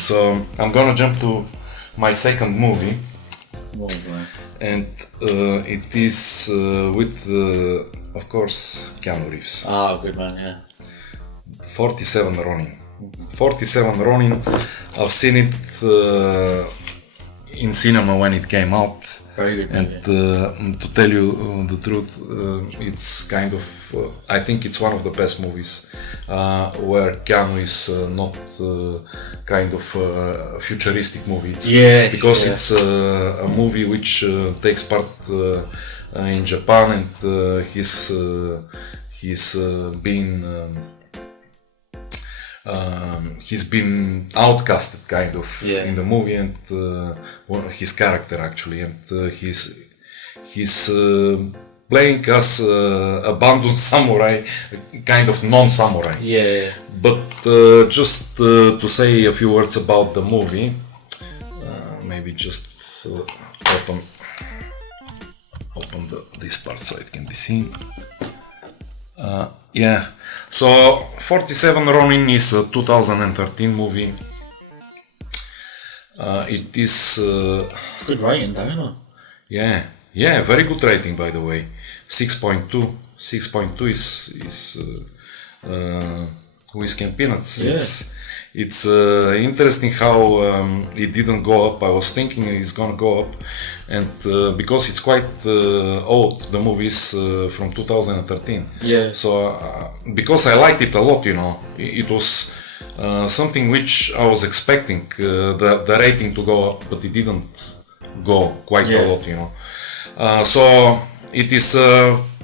So I'm gonna jump to my second movie, and it is with, of course, Keanu Reeves. Ah, good man, yeah. 47 Ronin. 47 Ronin. I've seen it in cinema when it came out. Very good And to tell you the truth, it's kind of, I think it's one of the best movies where Keanu is not kind of futuristic movie. It's because it's a movie which takes part in Japan, and he's been outcasted kind of in the movie, and his character actually, and he's playing as abandoned samurai, kind of non-samurai. Yeah. But just to say a few words about the movie, maybe just open this part so it can be seen. Yeah, so 47 Ronin is a 2013 movie. It is good rating, though, isn't it? Yeah, very good rating, by the way. 6.2. 6.2 is whiskey and peanuts. Yeah. It's interesting how it didn't go up. I was thinking it's gonna go up, and because it's quite old, the movie is from 2013. Yeah. So because I liked it a lot, you know, it was something which I was expecting the rating to go up, but it didn't go quite a lot, you know. So it is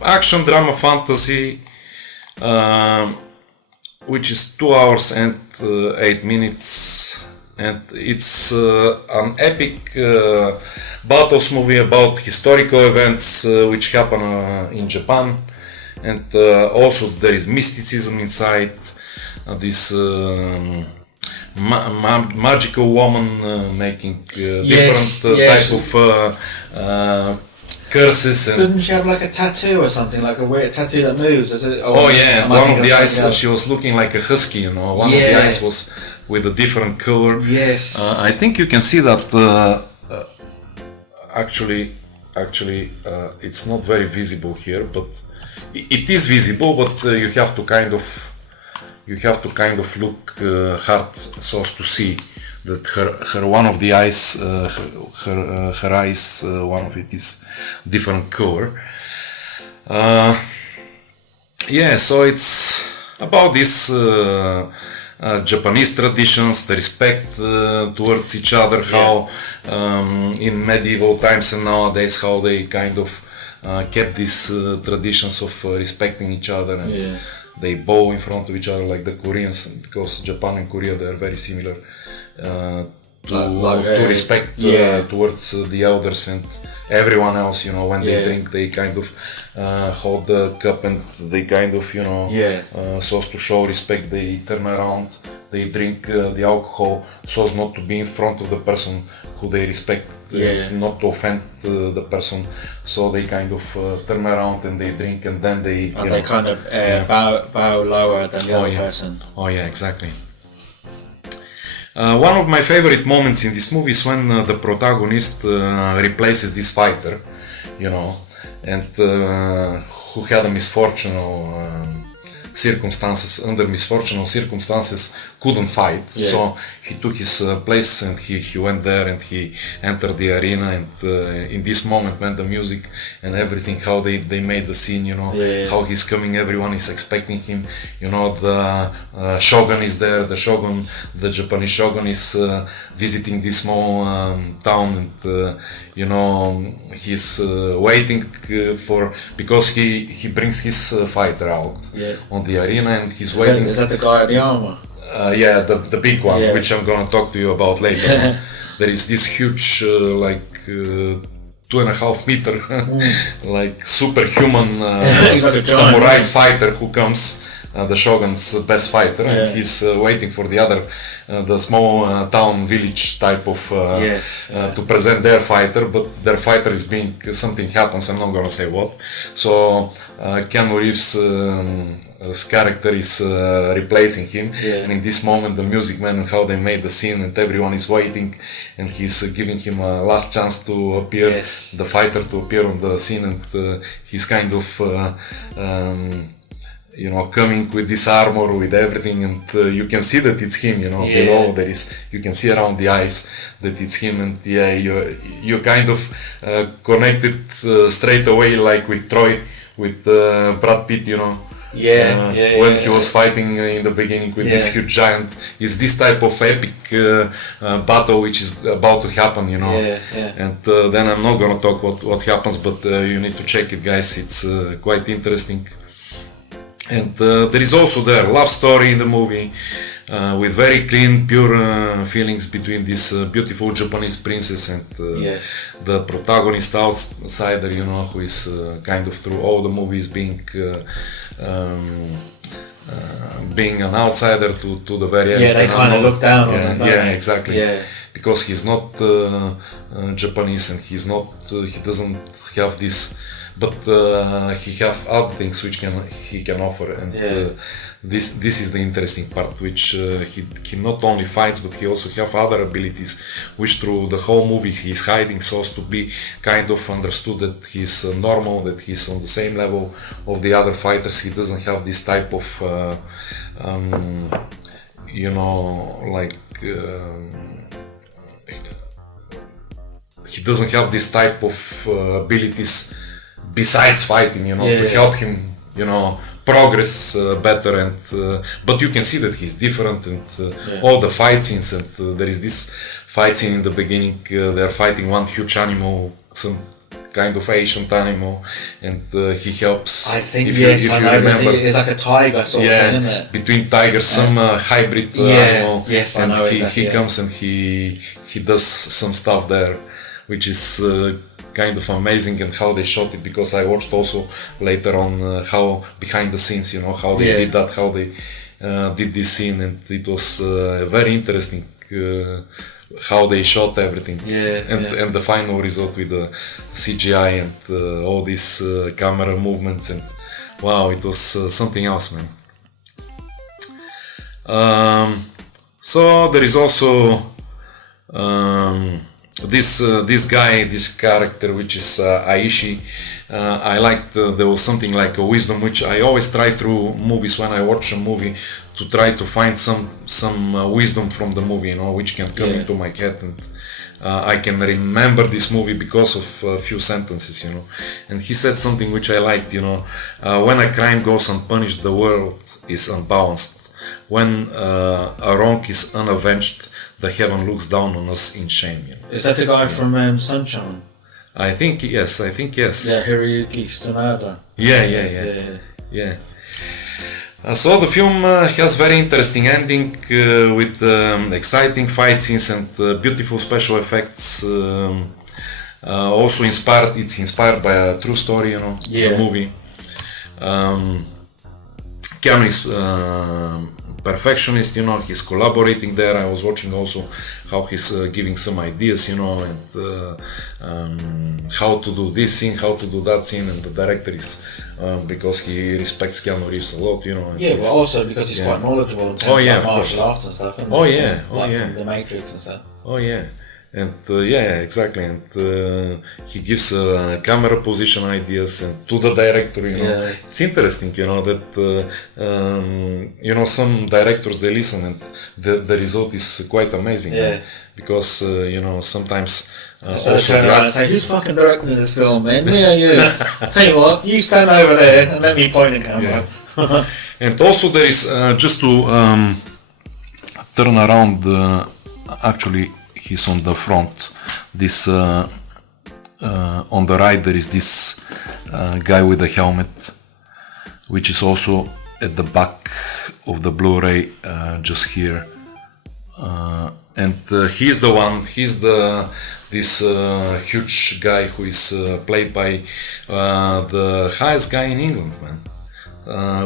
action, drama, fantasy, which is 2 hours and 8 minutes, and it's an epic battles movie about historical events which happen in Japan, and also there is mysticism inside. This magical woman making different type of curses. And didn't she have like a tattoo or something, like a weird tattoo that moves? And one of the eyes, she was looking like a husky, you know. One of the eyes was with a different color. Yes. I think you can see that actually it's not very visible here, but it is visible, but you have to kind of look hard so as to see that her one of the eyes, her eyes, one of it is different color. So it's about this Japanese traditions, the respect towards each other, how in medieval times and nowadays how they kind of kept these traditions of respecting each other, and they bow in front of each other like the Koreans, because Japan and Korea, they are very similar. To respect towards the elders and everyone else, you know. When they drink, they kind of hold the cup, and they kind of, you know, so as to show respect, they turn around, they drink the alcohol so as not to be in front of the person who they respect, not to offend the person, so they kind of turn around and they drink, and then they kind of bow lower than the other person. Oh yeah, exactly. One of my favorite moments in this movie is when the protagonist replaces this fighter, you know, and who had a under misfortunate circumstances couldn't fight, so he took his place, and he went there and he entered the arena, and in this moment when the music and everything, how they made the scene, you know, how he's coming, everyone is expecting him, you know, the shogun is there, the Japanese shogun is visiting this small town, and you know, he's waiting because he brings his fighter out on the arena, and he's waiting. Is that the guy at the armor? The big one, which I'm gonna talk to you about later. There is this huge, 2.5 meter, like superhuman samurai fighter who comes, the shogun's best fighter, and he's waiting for the other, the small town village type of to present their fighter, but their fighter is something happens, I'm not gonna say what. So Keanu Reeves character is replacing him, and in this moment the music man and how they made the scene and everyone is waiting and he's giving him a last chance to appear, the fighter to appear on the scene, and he's kind of coming with this armor, with everything, and you can see that it's him, below there is, you can see around the eyes that it's him, and you kind of connected straight away, like with Troy, with Brad Pitt, when he was fighting in the beginning with this huge giant. It's this type of epic battle which is about to happen, and then I'm not gonna talk what happens, but you need to check it, guys. It's quite interesting. And there is also their love story in the movie, with very clean, pure feelings between this beautiful Japanese princess and the protagonist outsider, who is kind of through all the movies being an outsider to the very end. Yeah, they kind of look down on him. Yeah, exactly. Yeah. Because he's not Japanese, and he doesn't have this. But he have other things which he can offer, and this is the interesting part, which he not only fights, but he also have other abilities, which through the whole movie he's hiding, so as to be kind of understood that he's normal, that he's on the same level of the other fighters. He doesn't have this type of he doesn't have this type of abilities besides fighting, to help him, progress better, and but you can see that he's different, and all the fight scenes, and there is this fight scene in the beginning, they're fighting one huge animal, some kind of ancient animal, and he helps. I think if you remember, it's like a tiger sort of thing, isn't it? Between tigers, some hybrid animal, and he comes and he does some stuff there, which is kind of amazing, and how they shot it, because I watched also later on how behind the scenes, how they did that, how they did this scene, and it was very interesting how they shot everything, and the final result with the CGI and all these camera movements, and wow, it was something else, man. So there is also this guy, this character, which is Aishi. I liked there was something like a wisdom, which I always try through movies when I watch a movie, to try to find some wisdom from the movie, which can come into my head, and I can remember this movie because of a few sentences, and he said something which I liked, when a crime goes unpunished, the world is unbalanced. When a wrong is unavenged, the heaven looks down on us in shame. Is that the guy from Sunshine? I think yes. Yeah, Hiroyuki Sanada. Yeah. So the film has very interesting ending with exciting fight scenes and beautiful special effects. Also it's inspired by a true story, the movie. Keanu is perfectionist, he's collaborating there. I was watching also how he's giving some ideas, and how to do this scene, how to do that scene, and the director is because he respects Keanu Reeves a lot, but also because he's quite knowledgeable in terms of martial arts and stuff, from The Matrix and stuff. And exactly, and he gives camera position ideas and to the director, It's interesting, that some directors, they listen, and the result is quite amazing, because sometimes so turn around and say, who's fucking directing this film, man? Me or you? Tell you what, you stand over there and let me point the camera. And also there is just to turn around, actually he's on the front. This on the right there is this guy with a helmet, which is also at the back of the Blu-ray, just here. And he's the one. He's this huge guy who is played by the highest guy in England, man,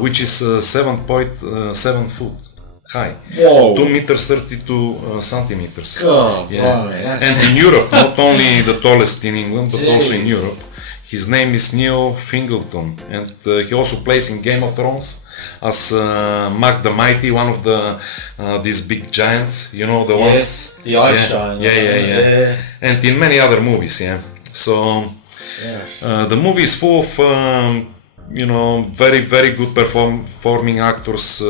which is 7.7 foot high. Whoa. 2 meters 32 centimeters. God, And in Europe, not only the tallest in England, but also in Europe, His name is Neil Fingleton, and he also plays in Game of Thrones as Mag the Mighty, one of the these big giants, you know, the ones. The Ice Giant. Yeah. And in many other movies, yeah. So the movie is full of very, very good performing actors.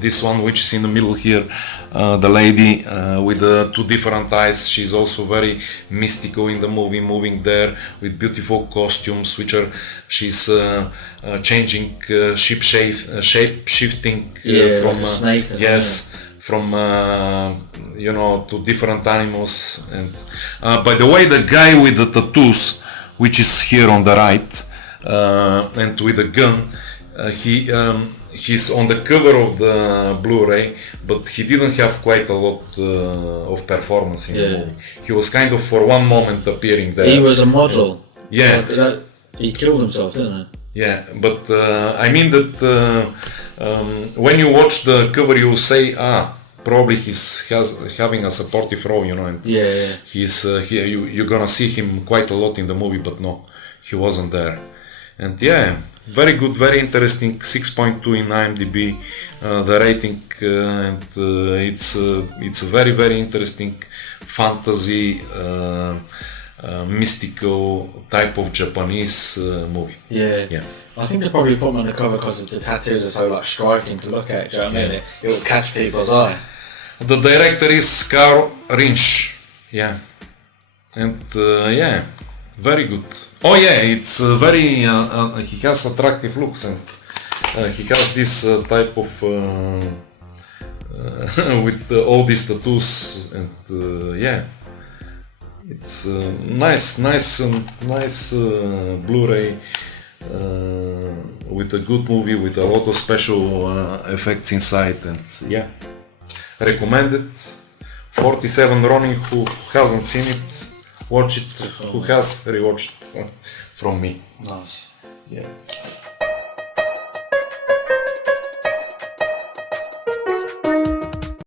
This one, which is in the middle here, the lady with the two different eyes, she's also very mystical in the movie, moving there with beautiful costumes, she's changing shape shifting from like a snake. From to different animals. And by the way, the guy with the tattoos, which is here on the right, and with a gun, he's on the cover of the Blu-ray, but he didn't have quite a lot of performance in the movie. He was kind of for one moment appearing there. He was a model. Yeah. He killed himself, didn't he? Yeah, but I mean that when you watch the cover, you say, probably he's having a supportive role, and you're gonna see him quite a lot in the movie, but no, he wasn't there. And very good, very interesting, 6.2 in IMDb, the rating, and it's a very, very interesting fantasy, mystical type of Japanese movie. Yeah. I think they probably put him on the cover because the tattoos are so striking to look at. Do you know what I mean? It will catch people's eye. The director is Carl Rinsch. Yeah, and very good. Oh yeah, it's very. He has attractive looks, and he has this type of with all these tattoos, and it's nice Blu-ray with a good movie with a lot of special effects inside, and recommended. 47 Ronin, who hasn't seen it, watch it. Who has rewatched it from me. Nice. Yeah.